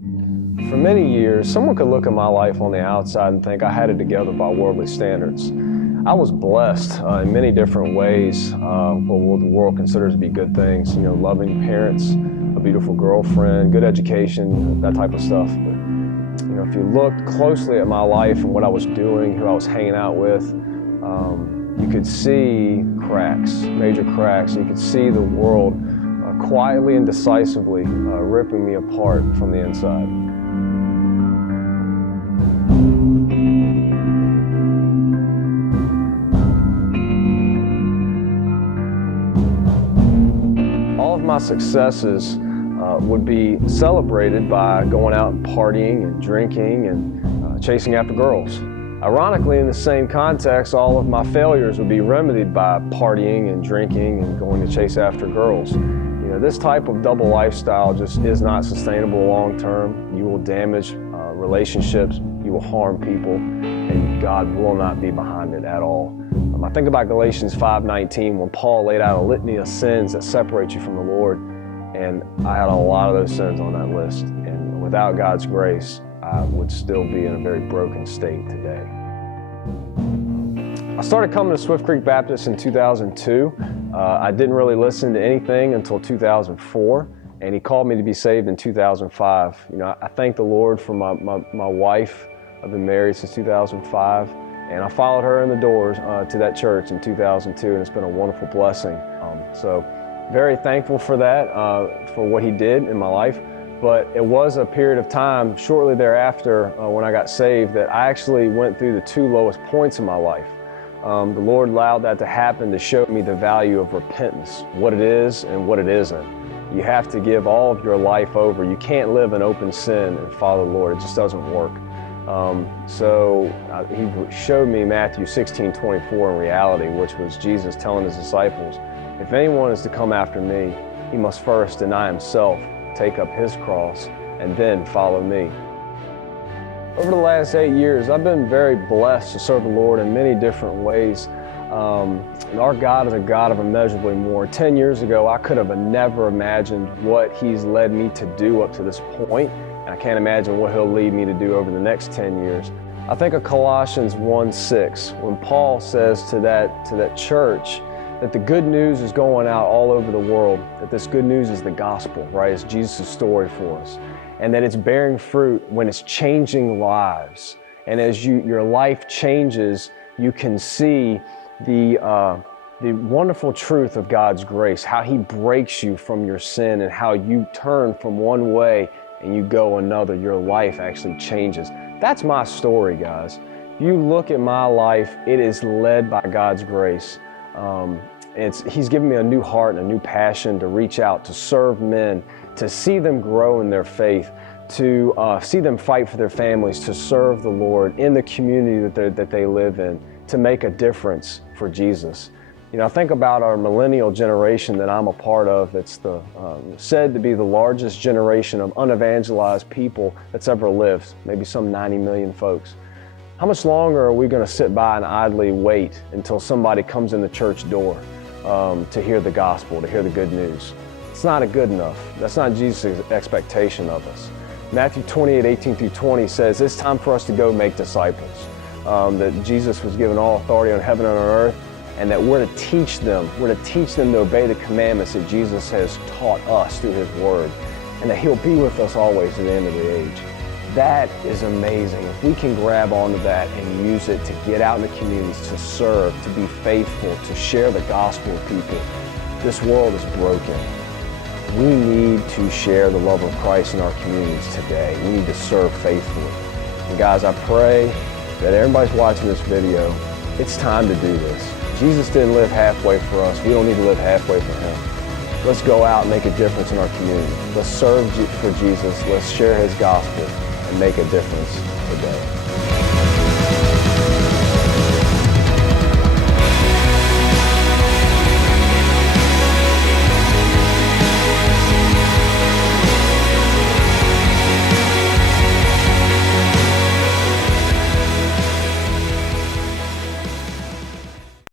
For many years, someone could look at my life on the outside and think I had it together by worldly standards. I was blessed in many different ways, what the world considers to be good things. You know, loving parents, a beautiful girlfriend, good education, that type of stuff. But, you know, if you looked closely at my life and what I was doing, who I was hanging out with, you could see cracks, major cracks. You could see the world quietly and decisively ripping me apart from the inside. All of my successes would be celebrated by going out and partying and drinking and chasing after girls. Ironically, in the same context, all of my failures would be remedied by partying and drinking and going to chase after girls. You know, this type of double lifestyle just is not sustainable long term. You will damage relationships, you will harm people, and God will not be behind it at all. I think about Galatians 5:19 when Paul laid out a litany of sins that separate you from the Lord, and I had a lot of those sins on that list, and without God's grace, I would still be in a very broken state today. I started coming to Swift Creek Baptist in 2002. I didn't really listen to anything until 2004, and He called me to be saved in 2005. You know, I thank the Lord for my wife. I've been married since 2005, and I followed her in the doors to that church in 2002, and it's been a wonderful blessing. So very thankful for that, for what He did in my life. But it was a period of time shortly thereafter when I got saved that I actually went through the two lowest points in my life. The Lord allowed that to happen to show me the value of repentance, what it is and what it isn't. You have to give all of your life over. You can't live in open sin and follow the Lord. It just doesn't work. He showed me Matthew 16:24 in reality, which was Jesus telling His disciples, if anyone is to come after me, he must first deny himself, take up his cross, and then follow me. Over the last 8 years, I've been very blessed to serve the Lord in many different ways. Our God is a God of immeasurably more. 10 years ago, I could have never imagined what He's led me to do up to this point, and I can't imagine what He'll lead me to do over the next 10 years. I think of Colossians 1:6, when Paul says to that church that the good news is going out all over the world, that this good news is the gospel, right? It's Jesus' story for us, and that it's bearing fruit when it's changing lives. And as your life changes, you can see the wonderful truth of God's grace, how He breaks you from your sin and how you turn from one way and you go another. Your life actually changes. That's my story, guys. If you look at my life, it is led by God's grace. He's given me a new heart and a new passion to reach out, to serve men, to see them grow in their faith, to see them fight for their families, to serve the Lord in the community that they live in, to make a difference for Jesus. You know, think about our millennial generation that I'm a part of. It's said to be the largest generation of unevangelized people that's ever lived, maybe some 90 million folks. How much longer are we going to sit by and idly wait until somebody comes in the church door to hear the gospel, to hear the good news? It's not good enough. That's not Jesus' expectation of us. Matthew 28:18-20 says it's time for us to go make disciples. That Jesus was given all authority on heaven and on earth, and that we're to teach them. We're to teach them to obey the commandments that Jesus has taught us through His Word, and that He'll be with us always to the end of the age. That is amazing. If we can grab onto that and use it to get out in the communities, to serve, to be faithful, to share the gospel with people, this world is broken. We need to share the love of Christ in our communities today. We need to serve faithfully. And guys, I pray that everybody's watching this video, it's time to do this. Jesus didn't live halfway for us. We don't need to live halfway for Him. Let's go out and make a difference in our community. Let's serve for Jesus. Let's share His gospel and make a difference today.